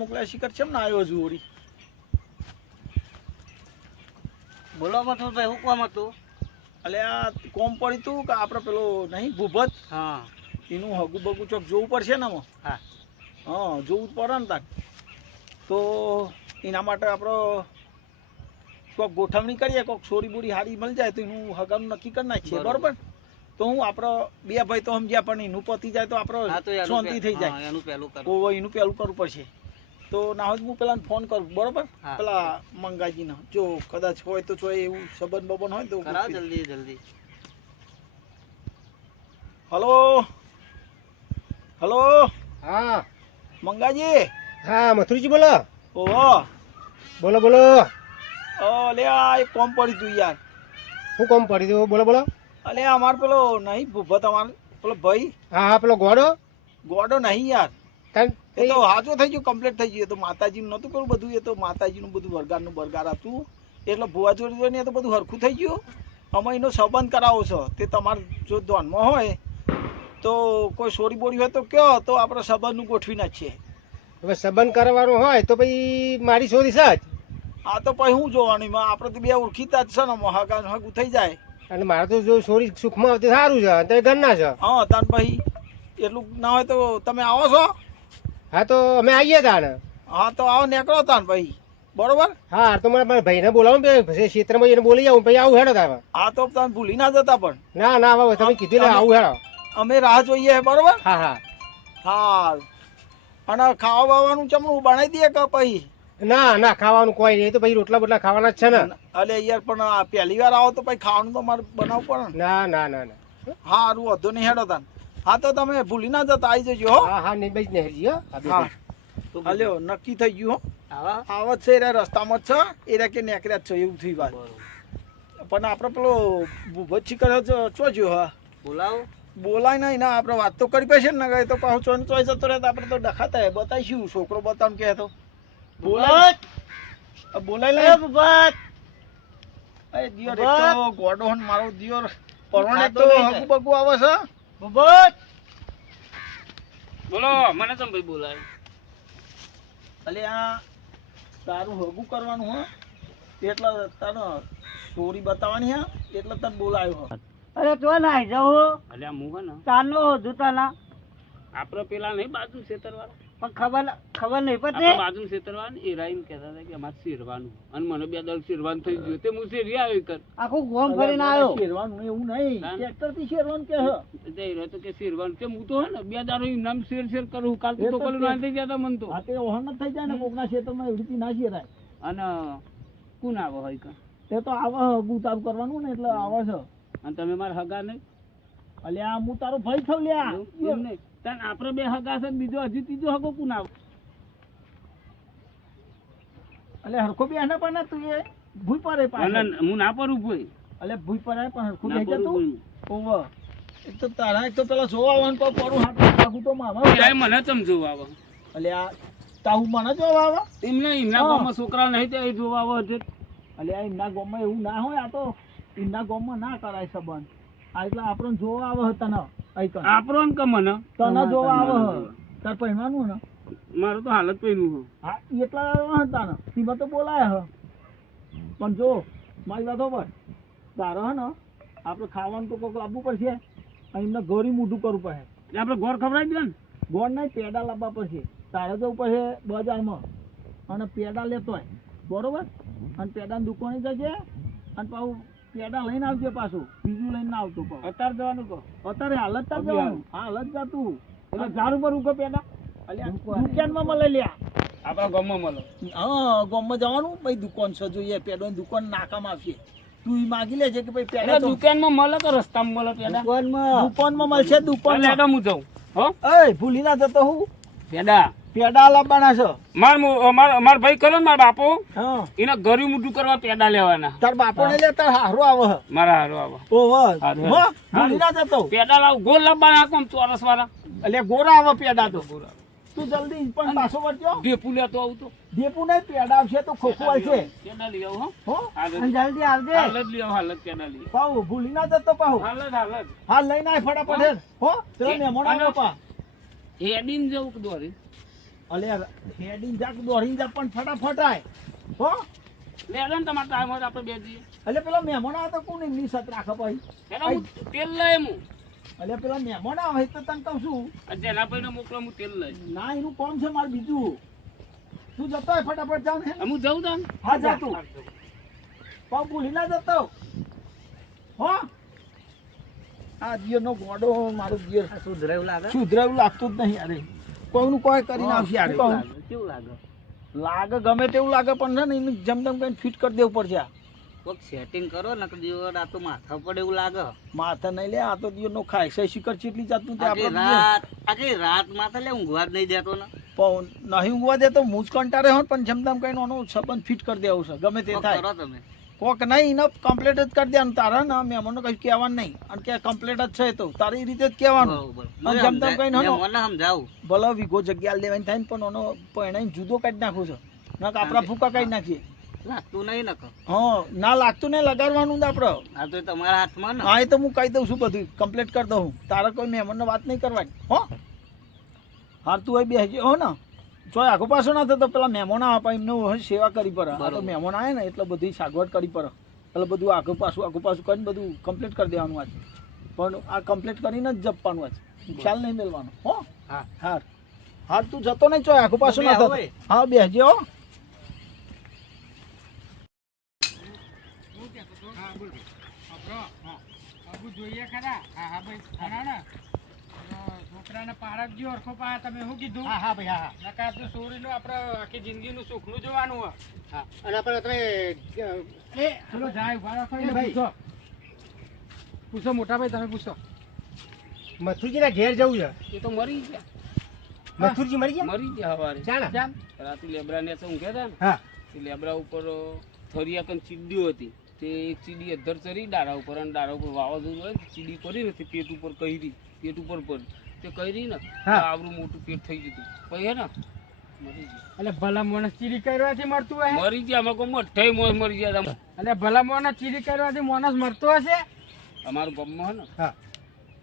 મોકલ્યા શિખર છે ને આવ્યો હજુ ઓરી બોલો મથુર ભાઈ હું કામ હતું? અલે આ કોમ પડી તું કે આપણે પેલો નહીં ભૂભત હા એનું હગું બગું ચોક જોવું પડશે ને આમાં. હા હા જોવું જ પડે ને તાર તો એના માટે આપણે કોઈક ગોઠવણી કરીએ, કોઈક સોરી બોરી હારી મળી જાય તો એનું હગાનું નક્કી કરી નાખીએ. બરોબર તો હું આપણે બે ભાઈ તો સમજ્યા પણ એનું પતી જાય તો આપણે શાંતિ થઈ જાય. એનું પહેલું એનું પહેલું કરવું પડશે. તો ના હોય હું પેલા ફોન કરું. બરોબર પેલા મંગાજીને જો કદાચ હોય તો જોઈએ એવું સંબંધ બબન હોય તો કરાવો જલ્દી જલ્દી. હલો હલો હા મંગાજી. હા મથુરજી બોલો. ઓહો બોલો બોલો. અલે આ એક કોમ પડી તું યાર. શું કોમ પડી દો? બોલો બોલો. અલે અમાર પેલો નહીં ભૂભત અમાર પેલો ભાઈ. હા હા પેલો ગોડો નહીં યાર. કારણ એ તો હાચો થઈ ગયું, કમ્પ્લીટ થઈ ગયું. એ તો માતાજીનું નહોતું પેલું બધું, એ તો માતાજીનું બધું વરગારનું બરગાર હતું એટલે ભુવા જોડી ને તો બધું હરખું થઈ ગયું. અમે એનો સંબંધ કરાવો છો તે તમારે જો ધ્યાનમાં હોય તો કોઈ સોરી બોરી હોય તો કયો, તો આપણે સંબંધનું ગોઠવી નાખીએ. હવે સંબંધ કરવાનો હોય તો પછી મારી છોરી છે જ. આ તો પછી હું જોવાનું એમાં આપણે તો બે ઓળખીતા જ છે ને, હગાનું હગું થઈ જાય. અને મારે તો જો છોરી સુખમાં આવતી સારું છે, તો ઘરના છે. હા તાન પછી એટલું ના હોય તો તમે આવો છો? હા તો અમે આવીએ તાને. હા તો આવો નીકળો તાન ભાઈ. બરોબર. હા તો મારા ભાઈને બોલાવું પછી ક્ષેત્રમાં એને બોલી જાઉં પછી આવું હેડો તારે. હા તો તમે ભૂલી ના જતા પણ. ના ના હવે તમે કીધું ને આવું હેડો. અમે રાહ જોઈએ. બરોબર. હા હા હા અને ખાવા બાવાનું ચમનું બનાવી દઈએ કે પછી? ના ના ખાવાનું કોઈ નહીં, તો પછી રોટલા બોટલા ખાવાના જ છે ને. અલે યાર પણ આ પહેલી વાર આવો તો પછી ખાવાનું તો મારે બનાવવું પડે ને. ના ના ના ના. હા હારું વધુ નહીં હેડો તાન. હા તો તમે ભૂલી ના જતા આવી જજો. હો હા હા નહીં ભાઈ નહીં હો. હા અલ્યો નક્કી થઈ ગયું. હો આવત છે એ રસ્તામાં જ છે, એ કે નેકર્યા જ છે એવું થઈ વાત. પણ આપણે પેલો ભૂભત શિખર ચો જો. હા બોલાવો. બોલાય નહીં ના, આપણે વાત તો કરી પડશે ને. તો પાછું ચોઈસ ચોઈસ જતો રહે તો આપણે તો ડખાતા બતાવીશું. છોકરો બતાવ કે તો બોલાય બોલાય લે બસ એ દિયોર એક તો ગોડો હન મારો દિયોર પરવણ એક તો હગુ બગુ આવે છે. બસ બોલો મને તમ ભાઈ બોલાય. અલે આ તારું હગું કરવાનું હો એટલે તને સ્ટોરી બતાવવાની હે એટલે તને બોલાયો. અરે તો નાઈ જાવ. અલ્યા હું હે ને ચાલો જૂતાના આપણે પેલા નહીં બાજુ ખેતરવાળા પણ ખબર નહીં પડતી. બાજુ ખેતરવાળા એ રાઈન કહેતા હતા કે અમારે શેરવાનું અને મને બે દળ શેરવાનું થઈ ગયું તે હું શેરી આવ્યો કર આખું ગોમ ફરીને આવ્યો. શેરવાનું એવું નહીં, ટ્રેક્ટર થી શેરવાનું કે તે રહ્યો તો કે શેરવાનું તે હું તો હે ને બે દાડો નામ શેર કરું કાલ તો કલું ના થઈ જતા મન તો. હા તે ઓહણ જ થઈ જાય ને કોકના ક્ષેત્રમાં એવી રીતે ના શેરાય. અને કોણ આવે હોય કે તે તો આવે હગું તારું કરવાનું ને એટલે આવે છે. અને તમે મારા હગા નહીં? અલ્યા હું તારો ભાઈ થવ લ્યા. એમ નહીં તાન આપણે બે હગા છે બીજો હજી ત્રીજો હગો કોણ આવે? અલે હરખો બી આને પણ તું એ ભૂઈ પડે પાછળ. હું ના પડું ભાઈ. અલે ભૂઈ પડે પણ હરખો બેહી જતું. ઓવ એક તો તારા એક તો પેલા જોવા આવવાનું પર પડું હાથ લાગુ તો મામા એ મને તમ જોવા આવે. અલે આ તાહુ મને જોવા આવે એમના ગામમાં છોકરા નહીં તે જોવા આવે છે. અલે આ એમના ગામમાં એવું ના હોય. આ તો એમના ગામમાં ના કરાય સંબંધ. આ એટલે આપણને જોવા આવે તને આપણો ને કે મને તને જોવા આવે તાર પહેરવાનું ને. મારું તો હાલત પહેર્યું. હા એટલા હતા ને સીમાં તો બોલાય હ. પણ જો મારી વાતો પર તારો હે ને આપણે ખાવાનું તો કોઈક લાવવું પડશે. એમને ઘોરી મોઢું કરવું પડે. આપણે ગોળ ખવડાવી દે ને. ગોળ નહીં પેડા લાવવા પડશે. તારે જવું પડશે બજારમાં અને પેડા લેતો હોય. બરોબર. અને પેડાની દુકાને જશે અને પાછું પેડા લઈને આવજે. પાછું બીજું લઈને ના આવતો. અત્યારે જવાનું કહો. અત્યારે હાલત તાર જવાનું. હાલત જાતું એટલે ઝાડ ઉપર ઉભો પેડા દુકાનમાં મળે લ્યા. આપણા ગામમાં મળે. હા ગામમાં જવાનું ભાઈ દુકાન છે જોઈએ પેડો દુકાન નાકામાં આપીએ. તું ઈ માગી લેજે કે ભાઈ પેડા દુકાનમાં મળે કે રસ્તામાં મળે પેડા? દુકાનમાં મળશે. દુકાન હું જાઉં. હો એ ભૂલી ના જતો હું પેડા લાવવાના છે. માર ભાઈ કરે ને મારા બાપો હા એને ગરી મોટું કરવા પેડા લેવાના. તાર બાપો ને લે તાર હારો આવે. મારા હારો આવે. ઓહો ભૂલી ના જતો. પેડા લાવ ગોળ લાવવાના કોમ ચોરસ વાળા. એટલે ગોરા આવે પેડા તો. તું જલ્દી પણ પાછો વળજો. ઢેપુ લેતો આવું તો. ઢેપુ નહીં પેડા આવશે તો ખોખું આવશે. પેડા લઈ આવું. હો જલ્દી આવજે. હાલત લઈ આવ. હાલત પેડા લઈ આવ. પાઉ ભૂલી ના જતો પાઉ. હાલત હાલ લઈને આય ફટાફટ. હો ચલો ને મોડા પા હેડીને જવું કે દોરી અલે હેડીને જા કે દોડીને જા પણ ફટાફટ આય હો લે લે ને તમારે ટાઈમ હોય તો આપણે બે જઈએ અલે પેલા મહેમાન આવે તો કોણ એમની સત રાખે ભાઈ એના હું તેલ લઈ હું અલે પેલા મહેમાન આવે તો તને કહું છું જેના ભાઈને મોકલો હું તેલ લઈ ના એનું કોમ છે મારે બીજું તું જતો હોય ફટાફટ જા ને હું જાઉં તા હા જા તું પાવ ભૂલી ના જતો હો આ દિયરનો ગોડો મારો દિયર સુધરાયું લાગે સુધરાયું લાગતું જ નહીં અરે કોઈનું કોઈ કરીને આવશે યાર કેવું લાગે લાગે ગમે તેવું લાગે પણ છે ને એને જમદમ કઈ ફિટ કરી દેવું પડશે આ કોઈક સેટિંગ કરો ને દિવસ આ તો માથા પડે એવું લાગે માથા નહીં લે આ તો દિયરનો ખાય છે શિખર ચેટલી જાતનું તે આખી આપણે રાત આખી રાત માથા લે ઊંઘવા જ નહીં દેતો ને પણ નહીં ઊંઘવા દે તો હું જ કંટાળે હોત પણ જમદમ કઈ એનો સંબંધ ફિટ કરી દેવું છે ગમે તે કોક થાય કરો તમે કોક નહીં એને કમ્પ્લીટ જ કરી દેવાનું તારા ને મહેમાનનો કઈ કહેવાનું નહીં અને કે કમ્પ્લીટ જ છે તો તારે એ રીતે જ કહેવાનું અને જમદમ કઈ મને નો સમજાવું ભલે વીઘો જગ્યા લેવાની થાય ને પણ એનો પહેણાઈને જુદો કાઢી નાખું છે ના આપણા ફૂકા કાઢી નાખીએ લાગતું નહીં ને હા ના લાગતું નહીં લગાડવાનું જ આપણે આ તો તમારા હાથમાં ને હા એ તો હું કહી દઉં છું બધું કમ્પ્લીટ કરી દઉં તારે કોઈ મહેમાનને વાત નહીં કરવાની હો હાર તું અહીં બેસજે હો ને જો આખો પાછો ના થતો પેલા મહેમાન આવે એમને સેવા કરી પડે આ તો મહેમાન આવે ને એટલે બધી સાગવડ કરી પડે એટલે બધું આખું પાછું કરીને બધું કમ્પ્લીટ કરી દેવાનું આજ પણ આ કમ્પ્લીટ કરીને જ જપવાનું આજ ખ્યાલ નહીં મેળવાનો હો હા હાર હાર તું જતો નહીં ચો આખો પાછો ના થતો હા બેસજે હો જોઈએ ખરા હા ભાઈ ખરા ને છોકરાને પારક ગયો અરખો પા તમે શું કીધું હા ભાઈ હા નકા તો સોરીનું આપણે આખી જિંદગીનું સુખનું જોવાનું હોય હા અને આપણે તમે એ ચલો જાય ઉભા રાખો ને પૂછો પૂછો મોટા ભાઈ તમે પૂછો મથુરજીના ઘેર જવું છે એ તો મરી ગયા મથુરજી મરી ગયા મરી ગયા હવારે ચાલ રાતે લેબરા ને ઊંઘ્યા હતા ને હા તે લેબરા ઉપર થરિયા કન ચીડીઓ હતી તે એક ચીડી અધર ચરી ડાળા ઉપર અને ડાળા ઉપર વાવાઝોડું હોય ચીડી પડી ને તે પેટ ઉપર કહી પેટ ઉપર પડી તે કહી ને આવડું મોટું પેટ થઈ ગયું પછી હે ને મરી ગયા એટલે ભલા મોણસ ચીરી કરવાથી મરતું હોય મરી ગયા અમે કોઈ મઠાઈ મોસ મરી ગયા એટલે ભલા મોણસ ચીરી કરવાથી માણસ મરતો હશે અમારું ગામમાં હે ને હા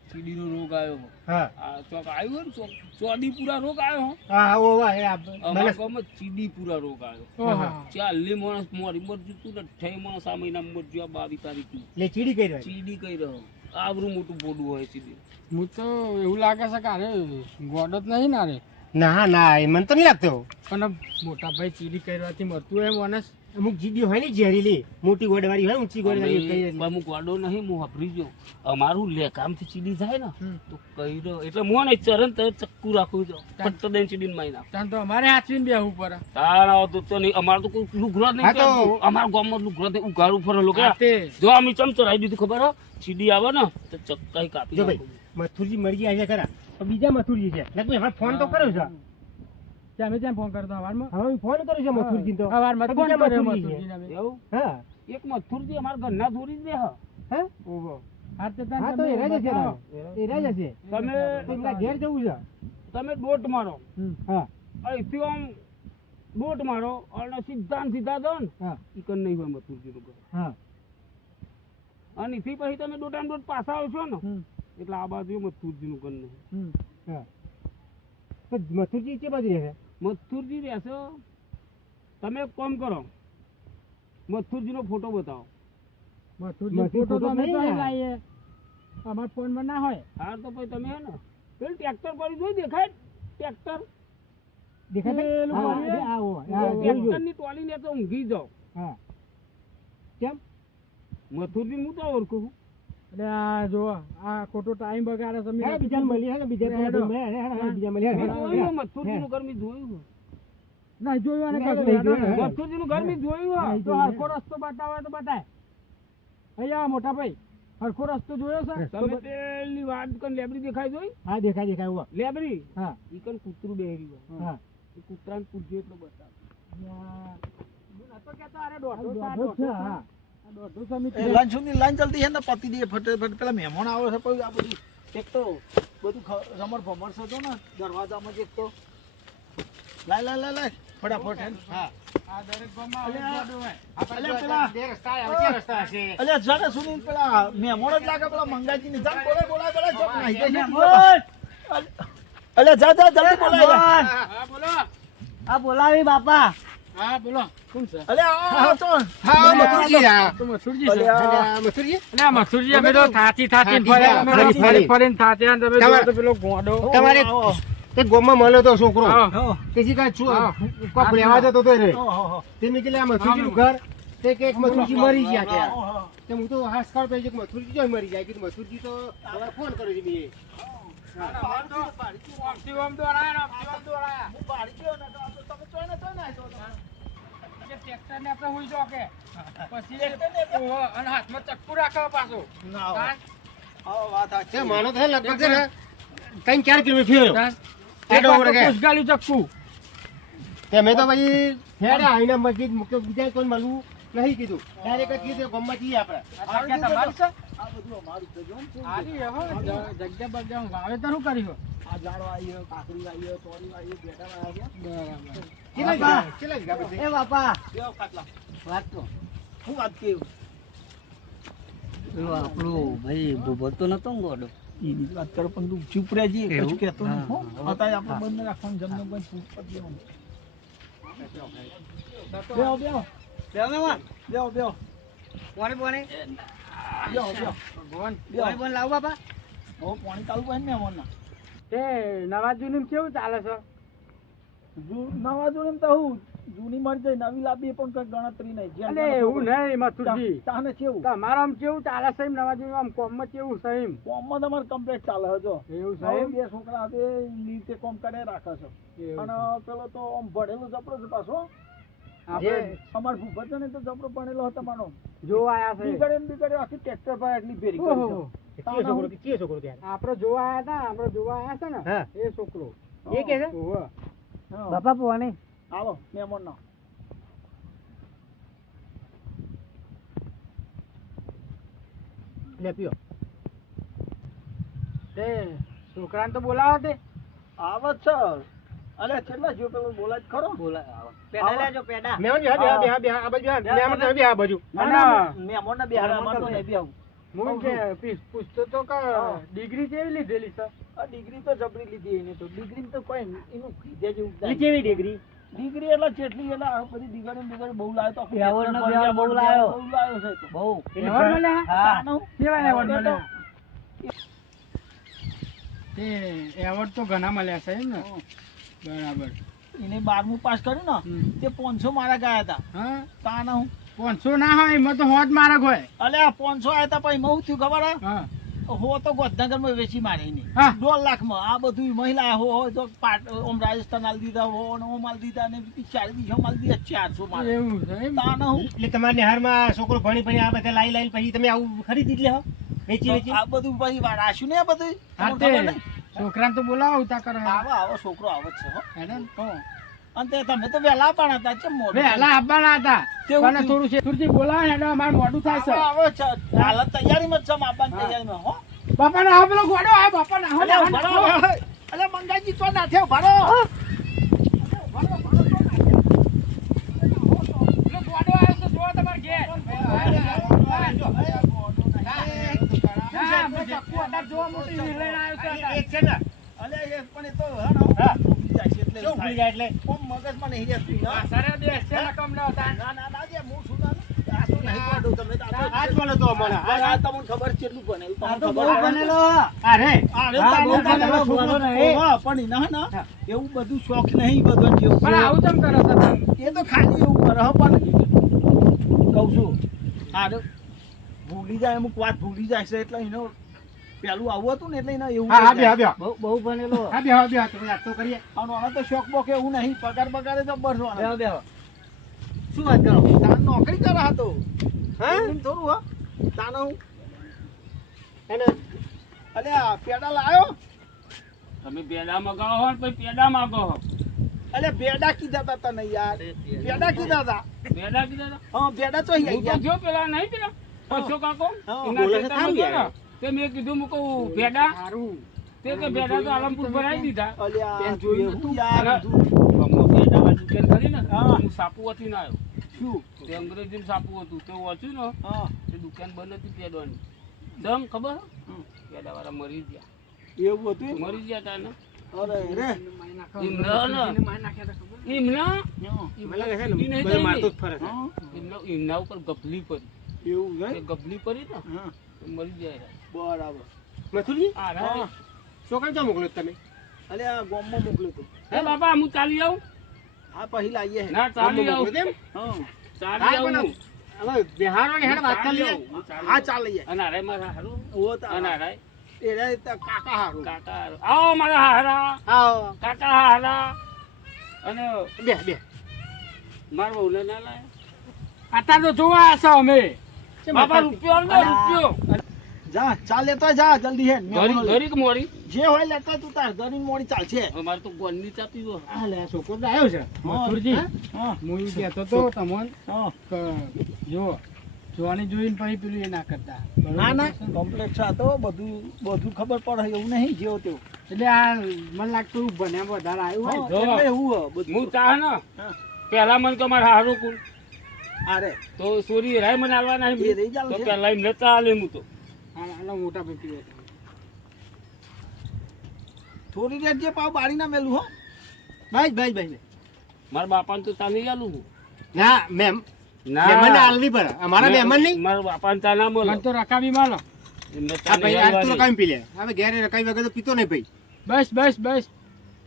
ચીડીનો રોગ આવ્યો હા આ ચોક આવ્યો ને ચોદીપુરા રોગ આવ્યો હા ઓ વાહ અમારા ગામમાં ચીડીપુરા રોગ આવ્યો ચાલી માણસ મોરી મરજ્યું તું ને 28 માણસ આ મહિના મરજ્યું આ 22 તારીખ એટલે ચીડી કરી ચીડી કઈ રહ્યો આવરું મોટું બોડું હોય ચીડી હું તો એવું લાગે છે કે અરે ગોડ જ નહીં ને અરે ના ના એ મને તો નહીં લાગતો પણ મોટા ભાઈ ચીડી કરવાથી મરતું હોય માણસ અમુક ચીડી હોય ને ઝેરીલી મોટી ગોડવાળી હોય ઊંચી ગોડવાળી અમુક ગોડો નહીં હું વાપરી ગયો અમારું લેકામથી ચીડી જાય ને તો કઈ રહ્યો એટલે હું ને ચરણ તો ચક્કુ રાખું છું પટ્ટ દઈને ચીડીને મારી નાખ તાન તો અમારે હાથવીને બેહવું પડે તાર આવતું તો નહીં અમારે તો કોઈ લુગરો નહીં કરતું અમારા ગામમાં લુગરો ઉગાડું ફરે લોકો જો અમે ચમચરાઈ દીધું ખબર હો ચીડી આવે ને તો ચક્કાઈ કાપી ભાઈ મથુરજી મરી ગયા છે ખરા બીજા મથુરજી છે લગભગ ફોન તો કર્યો છે તમે ત્યાં ફોન કરતો હવારમાં હવે ફોન કર્યો છે મથુરજી તો હવારમાં ફોન કર્યો મથુરજી એવું હા એક મથુરજી અમારા ઘરના દોરી જ દે હે ઓહો હા તો એ રહે છે એ રહે છે તમે તમારા ઘેર જવું છે તમે દોટ મારો હા અહીંથી આમ દોટ મારો અને સીધા ને સીધા દો ને હા ઈકન નહીં હોય મથુરજીનું ઘર હા અને એથી પછી તમે દોટાને દોટ પાછા આવશો ને એટલે આ બાજુ મથુરજીનું ઘર નહીં હા મથુરજી કે બાજુ રહે મથુરજી રહેશો તમે એક કામ કરો મથુરજીનો ફોટો બતાવો મથુરજી ફોટો તો નહીં લાવીએ અમારા ફોનમાં ના હોય હા તો પછી તમે હે ને પેલું ટ્રેક્ટર પર જોઈ દેખાય ટ્રેક્ટર ટ્રેક્ટરની ટોલી ને તો ઊંઘી જાઓ હા કેમ મથુરજી હું તો ઓળખું એટલે આ જો આ ખોટો ટાઈમ બગાડે તમે બીજા મળીએ ને બીજા મળીએ મથુરજીનું ઘર મેં જોયું ના જોયું મથુરજીનું ઘર મેં જોયું તો હરખો રસ્તો બતાવે તો બતાય અહીંયા મોટા ભાઈ હરખો રસ્તો જોયો છે તમે પેલી વાત કન લેબરી દેખાય જોઈ હા દેખાય દેખાય ઉવા લેબરી હા ઈ કન કૂતરું બેહરી હોય હા એ કૂતરાને પૂછજો એટલો બતાવ નતો કેતો અરે દોઢો હા લાઈન સુધી લાઈન ચાલતી છે ને પતી દે ફટે પેલા મહેમાન આવે છે પછી આ બધું એક તો બધું રમણ ભમર છે ને દરવાજામાં જ એક તો લાય ફટાફટ હા આ દરેક ગામમાં અલ્યા જાને સુની પેલા મહેમાન જ લાગે પેલા મંગાજી ને જાન બોલાય ચોક નાઈ જાય અલ્યા જા જલ્દી બોલાય હા બોલો આ બોલાવી બાપા. હા બોલો કોણ છે અલે આ તો હા મથુરજી આ તો મથુરજી અલે છે આ મથુરજી એટલે મથુરજી અમે તો થાતી થાતી ફર્યા અમે ફરી ફરી. ફરીને થાતી અને તમે તમારે- જો તો પેલો ગોંડો તમારે તે ગોમમાં મળ્યો તો છોકરો હા. તેથી કાંઈ હા. કોક લેવા જતો તો રે ઓહો તે મેં કીધું આ મથુરજીનું ઘર તે કે એક મથુરજી મરી ગયા ત્યાં તે હું તો હાશ કાઢ પડી કે મથુરજી જો મરી જાય કીધું મથુરજી તો હવે ફોન કર્યો છે મેં આમથી આમ દોડાયા, આમથી આમ દોડાયા. હું બારી ગયો ને તો આ તો તમે ચોય ને આવ્યો તો. કે ટ્રેક્ટરને આપણે હુઈ જો કે પછી ઓહો, અને હાથમાં ચક્કુ રાખો પાછો ના તાન, આવો વાત આ તે માનો તો લગભગ છે ને 3-4 કિલોમીટર થયો તાન. એ ડોંગર કે. પુષ્કાલ્યું ચક્કુ તે મેં તો પછી હેડ્યા આઈને મસ્જિદ મૂક્યો બીજા કોઈ મળવું નહીં કીધું ડાયરેક્ટ જ કીધું ગમમાં જઈએ આપણે આ જગ્યા તમારી છે? આ બધું અમારું છે જો ને કેવું છે. આરી હો, જગ્યા બગ્યા વાવેતર શું કર્યું? આ ઝાડો આવ્યો કાકડી આવ્યો ચોરી આવ્યો બેટા આવ્યા બરાબર. કેટલા વીઘા બધે? એ બાપા કેવો ખાટલા વાત તો હું વાત કેવું પેલો આપણો ભાઈ ભૂભો તો નતો ને ગોડો. એની જ વાત કરો પણ તું ચૂપ રહેજે એવું? કશું કહેતો નહીં હો હા. અત્યારે આપણે બંધ રાખવાનું જમને બંધ ચૂપ કરી દેવાનું બેહો બેહો બેહો મહેમાન. બેહો બેહો પાણી પાણી બેહો બેહો ભગવાન. પાણી પાણી લાવ બાપા. હો પાણી ચાલુ હોય ને મહેમાનના તે નવાજુનું કેવું ચાલે છે? નવા જૂની તો હું જૂની મળી જાય નવી લાવીએ પણ કઈ ગણતરી નહીં જેમ અલે એવું નહીં મથુરજી, તાને કેવું તમારા આમ કેવું ચાલે છે એમ નવાજુનું આમ કોમમાં કેવું છે એમ? કોમમાં તમારે કમ્પ્લીટ ચાલે છે જો એવું છે હવે એમ? બે છોકરા હાથે રીતે કોમ કરે રાખે છે એવું અને પેલો તો આમ ભણેલો જબરો છે પાછો આપણે અમાર ભૂપત છે ને તો જબરો ભણેલો હતો માનો જોવા આયા છે. બીગડે આખી ટ્રેક્ટર પર એટલી ભેરી કરી ઓહો. છે કયો છોકરો કયો છોકરો ત્યાં આપણે જોવા આયા હતા, આપણે જોવા આયા છે ને હા. એ છોકરો. એ કે છે ઓહો. હા. બાપા પાણી. આવો મહેમાન નો લે પીઓ તે છોકરાને તો બોલાવો તે. આવો છે અલે કેટલા જો પેલો બોલાય જ ખરો બોલા પેડા લેજો પેડા. મેમન બે આ બાજુ મેમન બે આ બાજુ ના. મહેમાન ના બેહાડા માં તો નહીં બેહું હું કે પૂછતો તો કે ડિગ્રી કેવી લીધેલી છે? આ ડિગ્રી તો જબરી લીધી એને તો ડિગ્રી તો કોઈ એનું કીધે જેવું જ ઈ નહીં. કેવી ડિગ્રી ડિગ્રી એટલે જેટલી એટલે આ બધી ડિગ્રી બહુ લાવ્યો તો આખું બેહવડ ને ટ્રેક્ટર બેહવડ બહુ ભરી લાવ્યો. બહુ લાવ્યો છે તો બહુ. એવોર્ડ મળ્યા? હા. તાનું કેવા એવોર્ડ એ તો મળ્યા? તે એવોર્ડ તો ઘણા મળ્યા છે એમ ને? બરાબર. એને 12મું પાસ કર્યું ને હમ. તે 500 મારા ગયા હતા હા, તાનું 500 ના હોય એમાં તો હોજ મારક હોય. અલે આ 500 આયા હતા પછી હું થયું ખબર હે? હા. હો તો ગોધનગરમાં વેચી મારે એને હા. 1.5 લાખમાં આ બધું મહિલા હો તો ઓમ રાજસ્થાન આલ દીધા હો ને ઓમ આલ દીધા ને 4 દિવસ માલ દીધા 400 મારે એવું છે એમ? તાનું એટલે તમારે નિહારમાં છોકરો ભણી આ બધા લાઈ પછી તમે આવું ખરીદી જ લે હો વેચી આ બધું પછી રાખ્યું ને આ બધું હા, તમને ખબર તે નહીં? છોકરાને તો બોલાવો ઉતા કરો. આવો આવો છોકરો આવે જ છે હો હેડો ને. હં. અને તે તમે તો વહેલા પણ હતા ચમ મોડું વહેલા આવવાના હતા. કેવું પણ થયું? થોડું છે. સુરજી બોલાવો હેડો, અમારે મોડું થાય છે. આવો છે હાલત તૈયારીમાં જ છે આપવાની તૈયારીમાં હો બાપાને આવો પેલો ગોડો આવે, બાપાને આવો, અલે આવો, ભરો આવો. અલે મંગાજી તો નાથે ભરો પેલો ગોડો આવે છે, જુઓ તમારે ઘેર. હા, આપણે ચક્કુ અત્યારે જોવા મોટી લઈને આવ્યો છે અત્યારે. એક છે ને અલે એ પણ એ તો હા ભૂલી જાય છે એટલે શું ભૂલી જાય એટલે ઓમ મગજમાં નહીં રહેતું હા. સારા દેશ છે રકમ ન હતા. ના ના ના જે હું છું ના આ તો નહીં પાડું તમને તો આ તો- આજ બોલો તો મને આ તમને ખબર છે કેટલું બનેલું આ તમને તો બહુ ખબર છે? બનેલો. અરે અરે હા, તારું બહુ તારું બનેલો, છોકરો ભૂલો નહીં. હા, પણ ના ના એવું બધું શોખ નહીં બધો જેવું પણ આવું કેમ કરો છો તમે? એ તો ખાલી એવું કરે હો, પણ કહું છું આરે ભૂલી જાય અમુક વાત ભૂલી જાય છે એટલે એનો પેલું આવું હતું ને એટલે એને એવું હા થઈ જાય. બે બહુ બનેલો. હા બે તમે યાદ તો કરીએ અને આનો તો શોખ બોખ એવું નહીં પગાર પગારે તો બસ બેહો બેહો. શું વાત કરો? તાર નોકરી કરે હતો હા એમ થોડું હા તાનો હું એને અલે આ પેડા લાયો તમે પેડા મગાવો હો ને પછી પેડા માગો હો. અલે બેડા કીધા તા તને યાર બેડા કીધા તા પેડા કીધા તા? હા બેડા તો અહીં હું તો ગયા જો પેલા નહીં પેલા પછો કાકો હા, એના બોલે છે ખેતરમાં સારું ગયો ને, યાર. તે મેં કીધું હું કહું પેડા સારું. તે કે પેડા તો આલમપુર ભરાઈ દીધા. અલે આ પેન જોયું જોયું હતું? યાર અને ગામમાં પેડામાં દુકાન કરી ને હા. હું સાપુઆથી ના આવ્યો. શું તે અંગ્રેજીમાં સાપુ હતું તે વાંચ્યું ને હા તે દુકાન બંધ હતી પેડવાની. જમ ખબર પેડાવાળા મરી ગયા એવું હતું મરી ગયા તા ને અરે રે મારી નાખો. ઈ ના, ના. મારી નાખ્યા તા ખબર? એમના મને લાગે છે ને ઈ નહીં બધું થાય મારતું જ ફરે છે. હા, એમના ઉપર ગપલી પડી એવું એ છે ગપલી પડી ને હા તો મરી જાય બરાબર મથુરજી આ રે. હા છોકરા ક્યાં મોકલ્યો તમે? અલે આ ગામમાં મોકલ્યો તો હે બાપા હું ચાલી આવું હા પછી લાવીએ હે. ના ચાલી ગામમાં આવું મોકલ્યો તેમ? હા ચાલી હા, આવું પણ હવે બિહારો ને હેડ વાત કરી ચાલી લઈએ. આવું, હું ચાલી હા આવું. ચાલ લઈએ અને અરે મારા હારું ઓ અને તારા અરે એરા કાકા હારું કાકા હારું આવો મારા હારા આવો. કાકા હારા અને બે બે માર બહુને ના લાય અત્યારે તો જોવા આશા અમે બાપા રૂપિયો આલ દે રૂપિયો જા ચાલ લેતો જા જલ્દી હે ધરી ધરી કે મોરી જે હોય લેતો તું તાર ઘરની મોડી ચાલશે અમારે તો ગોળની ચા પીવો આ લે આ છોકરો તો આવ્યો છે મથુરજી હા હું ઈ કહેતો તો તમને હા કે જો જોવાની જોઈને પછી પેલું એ ના કરતા ના ના કમ્પ્લેટ છે આ તો બધું ખબર પડે એવું નહીં જેવો તેવું એટલે આ મને લાગતું ભણ્યા વધારે આવ્યું હોય જો. એટલે એવું હે બધું હું ચા ને હા. પેલા મને તો મારા હારું કુલ અરે તો સોરી રાય મને આલવા એ નહીં રહી જાવ તો છે પેલા એમને ચા આલે હું તો આનો મોટા ભાઈ પીવે થોડી રેટ જે પાવ બારી ના મેલું હો ભાઈ ભાઈ ભાઈ મારા બાપાને તો ચા નહીં આલું હું. ના મેમ મહેમાનને આલવી પડે અમારા મહેમાન નહીં. મારા બાપાને ચા ના બોલો મને તો રકાબી માલો એમને ચા આ ભાઈ નહીં આ તું આલવાની. રકાવી પી લે. હવે ઘેરે રકાવી વગર તો પીતો નહીં ભાઈ. બસ બસ બસ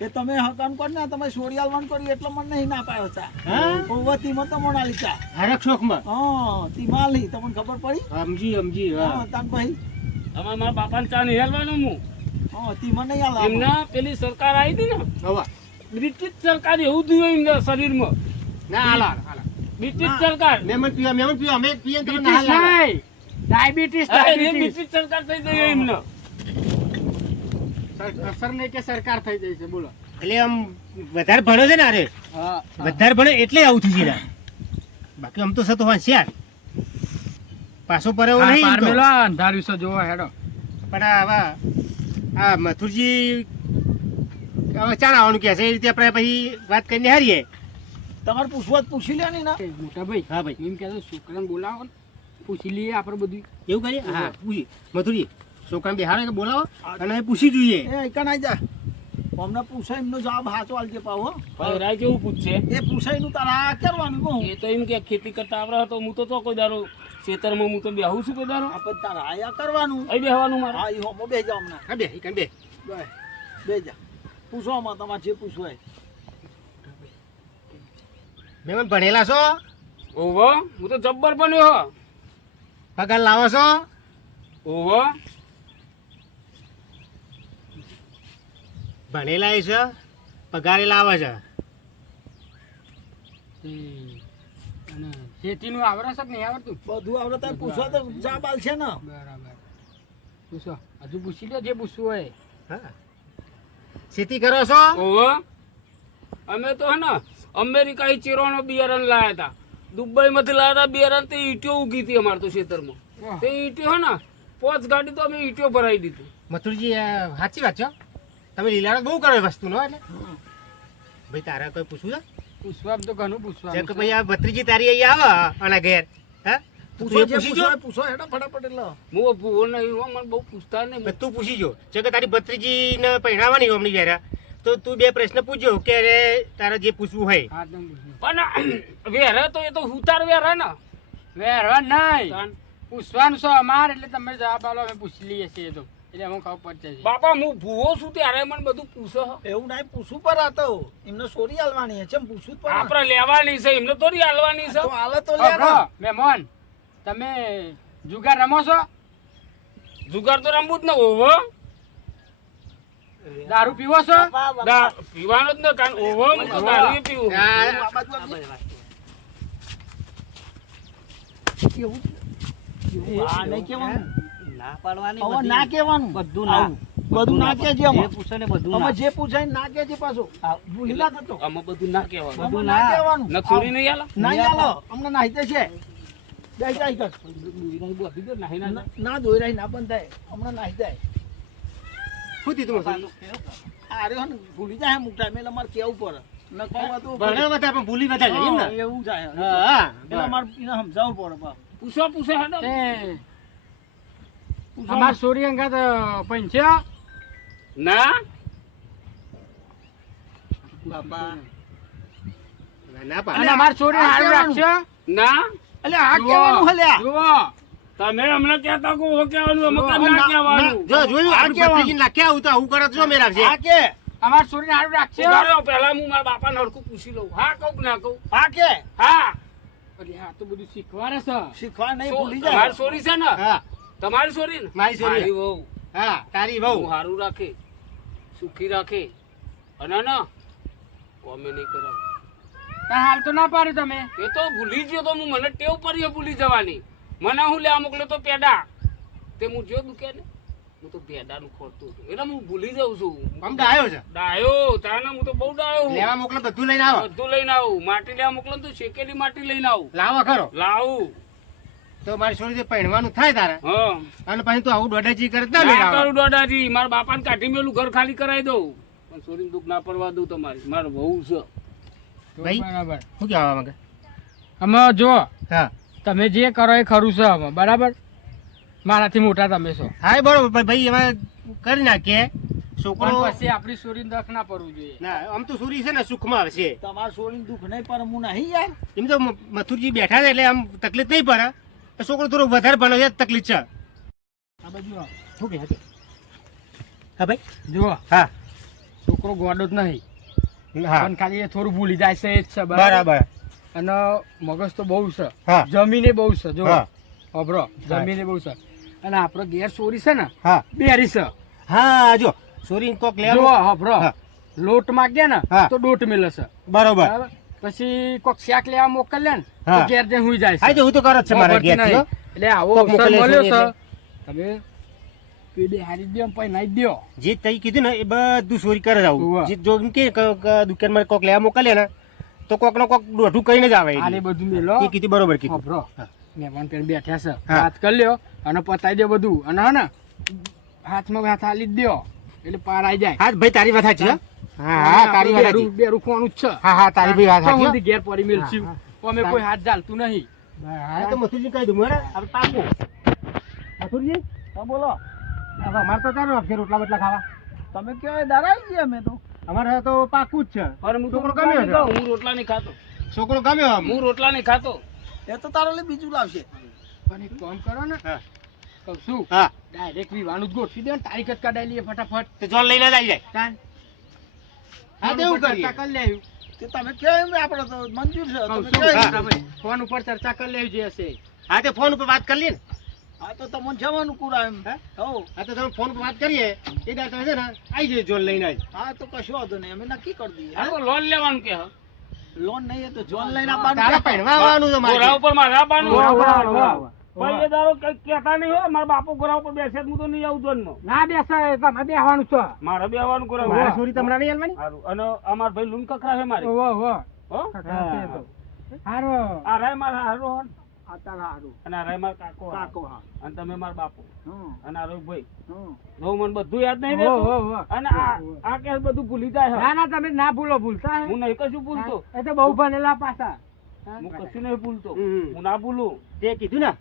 એ તમે હકામ કર ને તમે સોડિયાલ વન કરી એટલે મને નહીં ના પાયો ચા હા? ઓવતીમાં તો મોનાલી ચા હરખ શોખમાં. હા તી માલી તમને ખબર પડી સમજી હા. હા તાન ભાઈ આમાં મારા બાપાને ચા નહીં આલવાનું હું હા તી મને નહીં આલા એમને પેલી સરકાર આવી હતી ને હવા. બ્રિટિશ સરકાર એવું થયું એમને શરીરમાં ના હાલા હાલા. બ્રિટિશ ના. સરકાર મહેમાન પીવા અમે પીએ તો ના બ્રિટિશ હાલે. નહીં ડાયાબિટીસ હા, એ ડાયાબિટીસ બ્રિટિશ સરકાર થઈ ગઈ એમને અસર નહીં કે સરકાર થઈ જાય છે બોલો એટલે આમ વધારે ભણ્યો છે ને અરે હા વધારે ભણે એટલે આવું થઈ જાય. બાકી આમ તો સતો હોશિયાર પાછો પર એવો નહીં એમ તો. અંધાર્યું છે જોવો હેડો પણ આ હવે આ મથુરજી હવે ચાણ આવવાનું કહે છે એ રીતે આપણે પછી વાત કરીને હારીએ. તમારે પૂછવા પૂછી લે ને ના એ મોટા ભાઈ હા ભાઈ એમ કહેતો છોકરાને બોલાવો ને પૂછી લઈએ આપણે બધું એવું કરીએ હા પૂછી મથુરજી છોકરાને બેહાડે કે બોલાવો અને એ પૂછી જોઈએ. એ એકણ આઈ જા અમને પૂછે એમનો જવાબ હાચો આલજે પાવ હો ભાઈ રાય કેવું પૂછશે એ પૂછાયનું તારા કરવાનું કહું એ તો એમ કે ખેતી કરતા આવડે તો હું તો કોઈ દારો ખેતરમાં હું તો બેહું છું કોઈ દારો આપણે તારા આયા કરવાનું અહીં બેહવાનું મારે હા ઈ હોમો બે જાવ હમણાં હા બે ઈ બે બે જા પૂછો આમાં તમારે જે પૂછવું હોય મહેમાન ભણેલા છો? ઓવો હું તો જબ્બર બન્યો હો પગાર લાવો છો? ઓવો ભણેલા છે પગારે લાવે છે. અને ખેતીનું આવડે છે કે નહીં આવડતું બધું આવડે તારે પૂછવા તો જવાબ આલશે ને બરાબર પૂછો હજુ પૂછી લો જે પૂછવું હોય હા ખેતી કરો છો? ઓવો અમે તો હે ને અમેરિકા ચીરોનો બિયારણ લાયા હતા દુબઈ માંથી લાયા હતા બિયારણ તે ઈંટો ઉગી હતી અમારે તો ખેતરમાં તે ઈંટો હે ને 5 ગાડી તો અમે ઈંટો ભરાઈ દીધું મથુરજી સાચી વાત છે. તમે લીલાડો બહુ કરો એ વસ્તુનો એટલે ભાઈ તારા કોઈ પૂછવું છે? પૂછવા તો ઘણું પૂછવા જેમ કે ભાઈ આ ભત્રીજી તારી અહીં આવે અને ઘેર હા પૂછો જે પૂછી પૂછવું જો. હોય પૂછો હેડો ફટાફટ એટલે હું ભૂવો નહીં હો, મને બહુ પૂછતા નહીં તું પૂછી જો જે કે તારી ભત્રીજીને પહેરાવાની હોય હમણાં ઘેર તો તું 2 પ્રશ્ન પૂછજો કે અરે તારે જે પૂછવું હોય. હા તમે પૂછો પણ વેરે તો એ તો ઉતાર વેરે ને વેરવા નહીં તાન. પૂછવાનું છે અમારે એટલે તમે જવાબ આલો અમે પૂછી લઈએ છીએ તો એટલે હું ખબર પડશે છે બાપા હું ભૂવો છું ત્યારે મને બધું પૂછો એવું નહીં પૂછવું પર આ તો એમને સોરી આલવાની છે પૂછવું જ પડે આપડે લેવાની છે એમને થોડી હાલવાની છે તો આલે તો લે ને. અભરો, મહેમાન તમે જુગાર રમો છો જુગાર તો રમવું જ ને ઓવો દારૂ પીવો છો પીવાનો જ ને કારણ ઓવો હું તો દારૂ પીવું આ બાજુ આવજે. કેવું? કેવું? આ નહીં કહેવાનું. ના પાડવાની હવે ના કહેવાનું. બધું ના. આવું. બધું ના કહેજે જે આમાં. પૂછે ને બધું આમાં ના. જે પૂછાય ને ના કહેજે પાછું. ભૂલી ના થતો. આમાં બધું ના કહેવાનું આમાં ના કહેવાનું. ન છોરી નહીં આલા ના ચાલો અમને નાહીતે છે બે જાય કર ના દોઈ રહી ના બંધ થાય હમણાં નાહી જાય શું થયું મથુરજી? આ રહ્યો ને ભૂલી જાય અમુક ટાઈમે એટલે અમારે કેવું પડે ન કહું તો ભણ્યા વધારે પણ ભૂલી વધારે જાય એમ ને? હા, એવું જાય હા એટલે અમારે એને સમજાવવું પડે બા. પૂછો પૂછો હેડો તે પૂછો. અમાર સોરી અંગાત પંચ્યા ના બાપા ના પાડે. અને અમાર છોરીને આ હારું કહેવાનું. રાખશે ના એટલે આ કહેવાનું હલ્યા જુઓ તમે અમને કહેતા કો ઓ કહેવાનું અમે કેમ ના કહેવાનું જો જોયું આ આપણું કેવાનું? ભત્રીજીને નાખ્યા આવું તો આવું કરે તો જો મેં રાખશે. આ કે અમાર છોરીને હારું રાખશે ઉધારો પહેલા હું મારા બાપાને હરખું પૂછી લઉં હા કહું કે ના કહું આ કે હા અરે આ તો બધું શીખવાડે છે શીખવા નહીં સો- ભૂલી જાય તમારી સોરી છે ને હા તમારી સોરી ને મારી સોરી. મારી વહુ હા તારી બહુ વહુ. સારું રાખે સુખી રાખે અને ના કોમે નહીં કરાવ તાર હાલ તો ના પાડે તમે એ તો ભૂલી ગયો તો હું મને ટેવ પડી છે ભૂલી જવાની મને હું લેવા મોકલ્યો તો પેડા તે હું જો દુકે ને હું તો પેડાનું ખોરતો હતો એટલે હું ભૂલી જાઉં છું આમ ડાયો છે ડાયો તાને હું તો બહુ ડાયો હું લેવા મોકલો બધું લઈને આવો. બધું લઈને આવું માટી લેવા મોકલો ને તો શેકેલી માટી લઈને આવું લાવો ખરો લાવું તો મારી છોરી પહેણવાનું થાય તારે હા અને પછી તું આવું દોડાજી કરે તો ના ના મેળાવે. કરું દાદાજી મારા બાપાને કાઢી મેલું ઘર ખાલી કરાવી દઉં પણ સોરીને દુઃખ ના પડવા દઉં તમારી મારે વહુ છે ભાઈ બરાબર શું કહેવા માંગે? અમે જો હા તમે જે કરો એ ખરું છે અમે બરાબર મારાથી મોટા તમે છો હા એ બરોબર પણ ભાઈ એમાં કરી નાખીએ છોકરો પણ પછી આપણી છોરીને દખ ના પડવું જોઈએ ના આમ તો સુરી છે ને સુખમાં આવશે. તમારે છોડીને દુઃખ નહીં પર હું નહીં યાર એમ તો મથુરજી બેઠા છે એટલે આમ તકલીફ નહીં પડે. છોકરો થોડો વધારે ભણો છે તકલીફ છે. આ બાજુ આવો. શું કહે છે? હા ભાઈ જુઓ હા છોકરો ગોડો જ નહીં હા પણ ખાલી એ થોડું ભૂલી જાય છે એ જ છે બરાબર અને મગજ તો બહુ છે હા. જમીને બહુ છે જો હા અભરો જમીને બહુ છે અને આપણો ઘેર ચોરી છે ને હા બેરી છે હા જો સોરી કોક જો લેવા અભરો હા. લોટ માંગે ને હા. તો દોટ મિલે છે બરોબર બરાબર પછી કોક શાક લેવા મોકલે ને તો હા. ઘેર જઈને હુઈ જાય હા છે જો હું તો કરો જ છે મારા ખબર ઘેરથી, નહીં. હો. એટલે આવો કોક અવસર મોકલે મળ્યો છે છે તમે પેડી હારી દો પછી નાઈ દો જે તઈ કીધું ને એ બધું ચોરી કરે જ આવું. ઉવ્વ. જે જો એમ કે દુકાનમાં કોક લેવા મોકલે ને તો કોક નો કોક દોઢું કહીને જ આવે આને એ બધું મેલો કીધું બરોબર કીધું. અભરો હા. મહેમાન પેન બેઠા છે હા. વાત કરી લ્યો અને પતાઈ દો બધું અને હે ને હાથમાં હાથ હાલી જ દ્યો એટલે પાર આવી જાય હા ભાઈ તારી વાત સાચી હો. હા હા તારી વાત સાચી. બેરું ખોવાનું જ છે હા હા તારી ભાઈ વાત સાચી હો. સુધી ઘેર પડી મેલશું અમે કોઈ હાથ ચાલતું નહીં હા તો મથુરજી કહી દઉં મારે હવે પાકું. મથુરજી હા બોલો હવે અમારે તો તારું આપશે રોટલા બટલા ખાવા. તમે કહેવાય દારાઈ ગયા અમે તો અમારે તો પાકું જ છે. પણ હું તો છોકરો રોટલા ગમ્યો નહીં છે. ખાતો. હું રોટલા નહીં ખાતો છોકરો ગમ્યો આમ. હું રોટલા નહીં ખાતો એ તો તારો લઈ બીજું લાવશે પણ એક કામ કરો ને હા કહું છું હા ડાયરેક્ટ વિવાનું જ ગોઠવી દે ને તારીખ જ કઢાઈ લઈએ ફટાફટ તો જોન લઈને જ આવી જાય. તાન હા તો એવું કરીએ. ચર્ચા કરી લેવું તે તમે કહેવાય એમ આપણે તો મંજૂર છે કહું તમે છું કહેવાય હા એમ. ભાઈ, ફોન ઉપર ચર્ચા કરી લેવી જે હશે હા તો ફોન ઉપર વાત કરી લઈએ ને. હા તો તમને જવાનું કુરા એમ હે? હો હા તો તમે ફોન પર વાત કરીએ એ દાડે તમે છે ને આવી જઈએ જોન લઈને આવી. હા તો કશું વાંધો નહીં અમે નક્કી કરી દઈએ આ તો લોન લેવાનું કે હા? લોન નહીં એ તો જોન લઈને આપવાનું તારે છે. પહેણવા આવવાનું છે મારે. ગોરા ઉપર મારે આવવાનું. વાહ, વાહ, વાહ, વાહ. પણ એ દાડો કંઈક કહેતા નહીં હો મારા બાપુ ગોરા ઉપર બેસે જ હું તો નહીં આવું જોનમાં. ના બેસાય તમે બેહવાનું છે મારે બે આવવાનું ગોરા મારે ઉપર. છોરી તમને નહીં આલવાની? હારું. અને અમાર ભાઈ લૂન કખરા છે મારે ઓહો ઓહો હો હારો આ રાય મારા હારો હો ને. આ તારા હારું અને આ રાય મારા કાકો હારો. કાકો હા અને તમે મારા બાપુ હમ અને આ રહ્યો ભાઈ હમ હવે મને બધું યાદ નહીં ઓહો, રહેતું. ઓહો. અને આ કે બધું ભૂલી જાય છે. ના ના તમે ના ભૂલો ભૂલતા હે? હું નહીં કશું ભૂલતો એ તો બહુ ભણેલા પાછા હું કશું નહીં ભૂલતો હમ. હું ના ભૂલું તે કીધું ને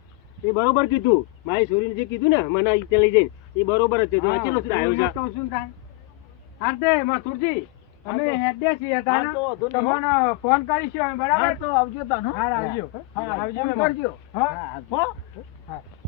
એ બરોબર કીધું. મારી છોરીને જે કીધું ને મને ઈ ત્યાં લઈ જઈને એ બરોબર જ છે. જો આ કેટલો સુધી આવ્યો છે. તો શું થાય હારતે મથુરજી અમે હેડે છીએ તાને હા, તો વાંધો નહીં. તમને ફોન કરીશું અમે હા બરાબર તો આવજો તાનો હા આવજો હા આવજો ફોન મહેમાન. કરજો હા હો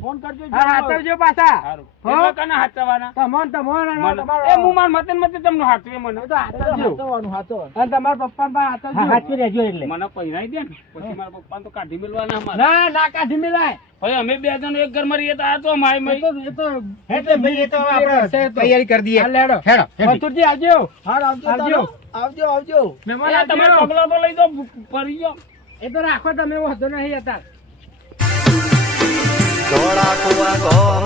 ફોન કરજો હા હાથવજો પાછા સારું હો? એટલે કને હાચવાના તમોન તમોન અને મને તમારો એ હું માર મતે ને મતે તમને હાચવે મને એ તો હાથવજો હાચવાનું હાચવાનું અને તમારા પપ્પા પણ હાથવજો હાચવી રહેજો એટલે. મને પહેરાઈ દે ને પછી મારા પપ્પાને તો કાઢી મેલવાના અમારે ના ના કાઢી મિલાય ભાઈ અમે બે જણ એક ઘરમાં રહીએ તો આ તો માય એ મય તો એ તો એટલે ભાઈ એ તો હવે આપણે તૈયારી કરી દઈએ. હા, લેડો. હેડો, હેડો. મથુરજી આવજો હા આવજો આવજો. તાનો. આવજો આવજો મહેમાન એ તમારે આવજો. પગલો તો લઈ દો પડી ગયો એ તો રાખો તમે વાંધો નહીં અત્યારે ધોળા કુવા ગોમ